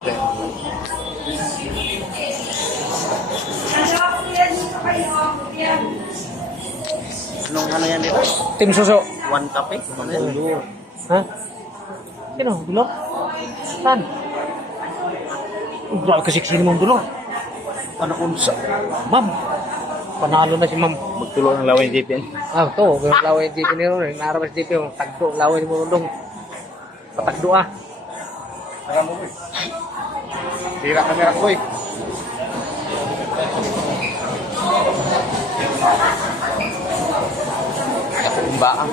Anong ano yan dito? Team Suso. One kape? Ano yan? Ha? Sino? Dulo? Saan? Grabe kasi sino mong dulo. Ano unsa? Ma'am. Panalo na si ma'am. Magtulo ng laway JPN. Ah, ito. Yung laway dito ni Ron. Narabas dito yung tagdo. Laway mo rundong. Patagdo ah. Saka mo boy. Tira kamera boy. Ako umbaang.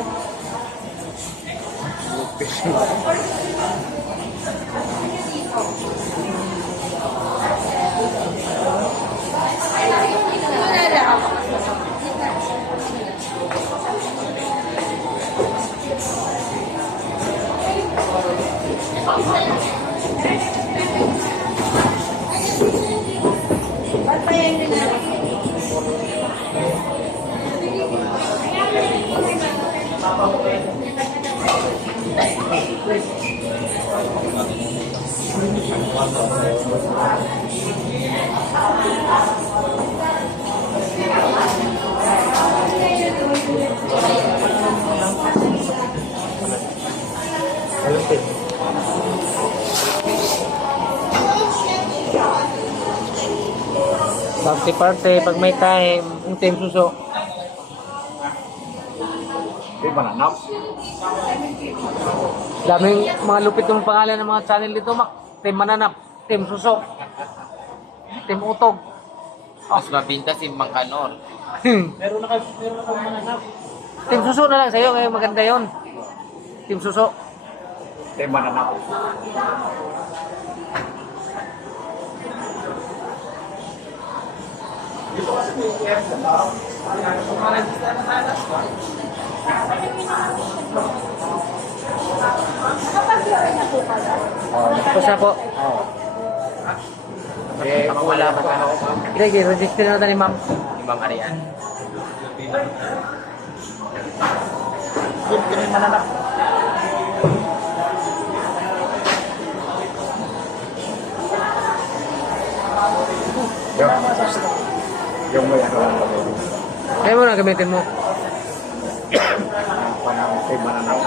Party pag may time, yung Team Suso. Di ba nanap? Daming mga lupit ng pangalan ng mga channel dito, Mak. Team Mananap, Team Suso, Team Utog. Mas mabinta si Mang Kanor. Meron na Mananap. Team Suso na lang sa'yo, ngayon maganda yon. Team Suso. Di ba nanap? Tapos na po. Eh, ako wala pa ano, Sige, register na natin ni ma'am. ni Ma'am Arian. Yun, ganun mananap. Yung may ano lang kami. Kaya mo na gamitin mo. Panang kay mananap.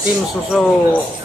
Team Suso